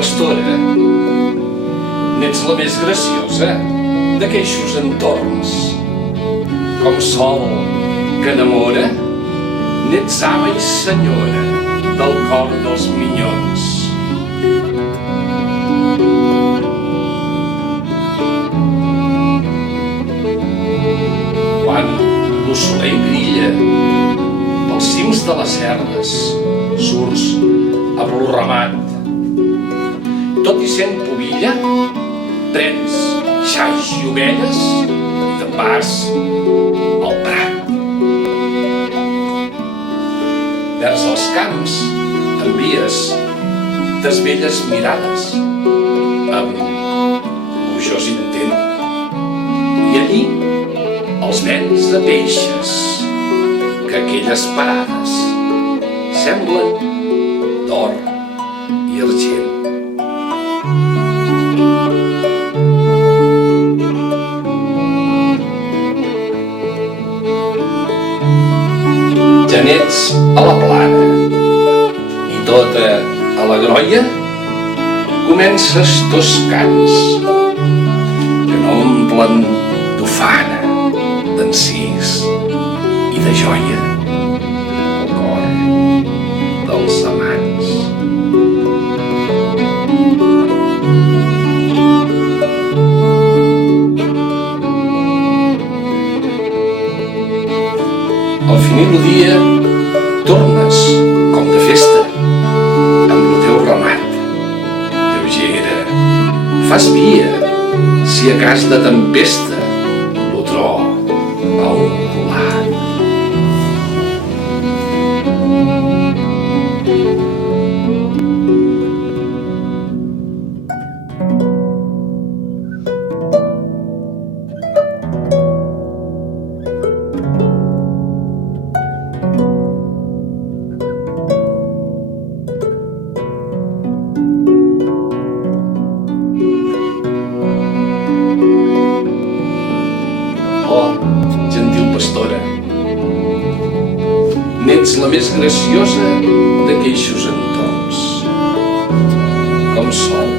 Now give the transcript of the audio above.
pastora, n'ets la més graciosa d'aqueixos entorns. Com sol que enamora, n'ets ama i senyora del cor dels minyons. Quan lo soleil brilla pels cims de les serres, surts aplorramat. Tot i sent pubilla, prens xaix i ovelles i te'n vas al prat. Vers els camps envies tes velles mirades amb plujós intent, i allí els vents de peixes que aquelles parades semblen d'or i argent. Ja n'ets a la plana i tota a la grolla comences dos cants que n'omplen d'ufana, d'encís i de joia el cor dels amants. Al finir el dia tornes com de festa amb el teu ramat. Lleugera, fas via si a cas de tempesta lo tro va ondular. Oh, gentil pastora, n'ets la més graciosa d'aqueixos entorns. Com sol